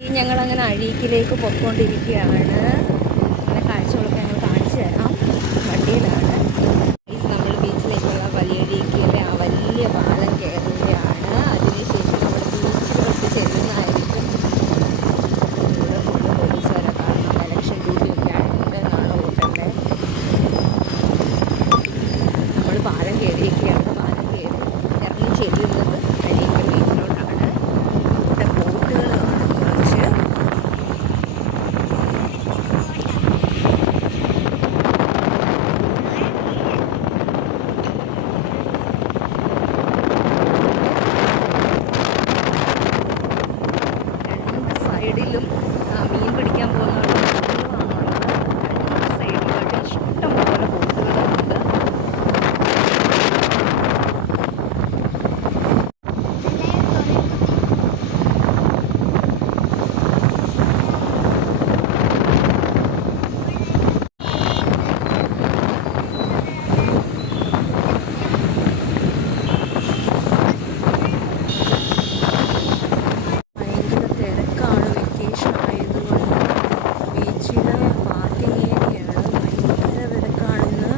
ഞങ്ങളങ്ങനെ അഴീക്കിലേക്ക് പൊയ്ക്കൊണ്ടിരിക്കുകയാണ്. അങ്ങനെ കാഴ്ചകളൊക്കെ ഞങ്ങൾ കാണിച്ചു തരാം. വണ്ടിയിലാണ്. നമ്മൾ ബീച്ചിലേക്കുള്ള വലിയഴീക്കിലെ ആ വലിയ പാലം കയറുകയാണ്. അതിനുശേഷം നമ്മൾ ബീച്ചിലോട്ട് ചെല്ലുന്നതായിരിക്കും. ഇവിടെ ഫുള്ള് പോലീസുകാരെ കാണും. ഇലക്ഷൻ ഡ്യൂട്ടിയൊക്കെ ആയതുകൊണ്ട് നാളെ വോട്ടല്ലേ. നമ്മൾ പാലം കയറിയിരിക്കുകയാണ്. പാലം കയറി ഇറങ്ങി ചെല്ലുന്നത് അഴീക്കൽ ബീച്ചിലോട്ടാണ്. ഇവിടെ ബോട്ടുകൾ കാണും കുറച്ച്. രണ്ട് സൈഡിലും മീൻ പിടിക്കാൻ പോകുന്ന ബോട്ടുകളാണുള്ളത്. രണ്ട് സൈഡിലായിട്ട് ഇഷ്ടം പോലെ ബോട്ടുകളുണ്ട്. ഭയങ്കര തിരക്കാണ്. വെക്കേഷൻ ആയതുകൊണ്ട് ബീച്ചിലെ പാർക്കിംഗ് ഏരിയയാണ്. ഭയങ്കര തിരക്കാണിന്ന്.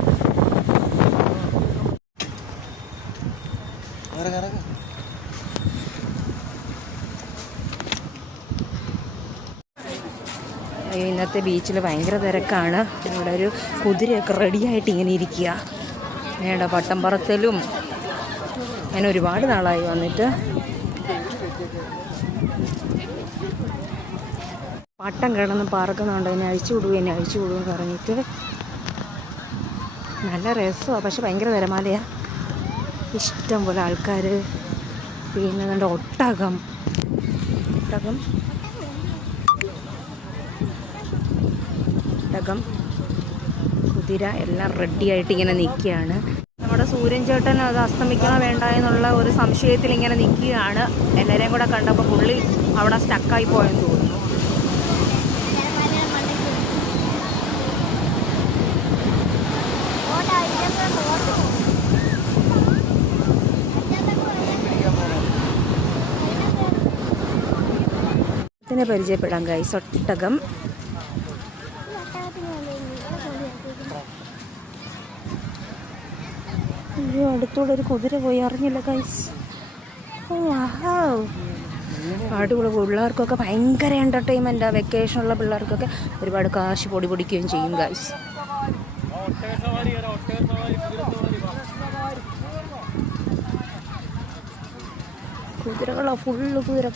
ഇന്നത്തെ ബീച്ചിൽ ഭയങ്കര തിരക്കാണ്. ഇവിടെ ഒരു കുതിരയൊക്കെ റെഡിയായിട്ട് ഇങ്ങനെ ഇരിക്കുക. വേണ്ട പട്ടം പറത്തലും അങ്ങനെ ഒരുപാട് നാളായി വന്നിട്ട്. പട്ടം കിടന്ന് പറക്കുന്നുണ്ട്. എന്നെ അഴിച്ചു വിടുമെന്ന് പറഞ്ഞിട്ട്. നല്ല രസമാണ്, പക്ഷെ ഭയങ്കര തിരമാലയാണ്. ഇഷ്ടം പോലെ ആൾക്കാർ. പിന്നെ നല്ല ഒട്ടകം കുതിര എല്ലാം റെഡിയായിട്ട് ഇങ്ങനെ നിൽക്കുകയാണ്. നമ്മുടെ സൂര്യൻ ചേട്ടൻ അത് അസ്തമിക്കണോ വേണ്ട എന്നുള്ള ഒരു സംശയത്തിൽ ഇങ്ങനെ നിൽക്കുകയാണ്. എല്ലാവരെയും കൂടെ കണ്ടപ്പോൾ പുള്ളി അവിടെ സ്റ്റക്കായി പോയെന്ന് തോന്നുന്നു. ഇതിനെ പരിചയപ്പെടാം ഗൈസ്. ഒട്ടകം. അയ്യോ, അടുത്തൂടെ ഒരു കുതിര പോയി, അറിഞ്ഞില്ല ഗൈസ്. അടിപൊളി. പിള്ളേർക്കൊക്കെ ഭയങ്കര എൻ്റർടൈൻമെൻറ്റാണ്. വെക്കേഷനുള്ള പിള്ളേർക്കൊക്കെ ഒരുപാട് കാശ് പൊടിക്കുകയും ചെയ്യും ഗൈസ്. കുതിരകളോ, ഫുള്ള് കുതിര.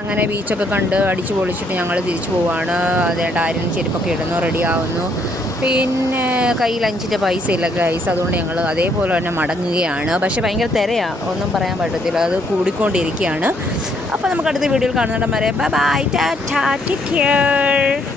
അങ്ങനെ ബീച്ചൊക്കെ കണ്ട് അടിച്ചു പൊളിച്ചിട്ട് ഞങ്ങൾ തിരിച്ചു പോവാണ്. അതേണ്ട ആരും ചെരുപ്പൊക്കെ ഇടുന്നു, റെഡിയാവുന്നു. പിന്നെ കയ്യിൽ 5 പൈസ ഇല്ല ഗൈസ്. അതുകൊണ്ട് ഞങ്ങൾ അതേപോലെ തന്നെ മടങ്ങുകയാണ്. പക്ഷേ ഭയങ്കര തിരയാണ്, ഒന്നും പറയാൻ പറ്റത്തില്ല. അത് കൂടിക്കൊണ്ടിരിക്കുകയാണ്. അപ്പോൾ നമുക്ക് അടുത്ത വീഡിയോയിൽ കാണുന്നിടം വരെ bye bye, Tata, take care.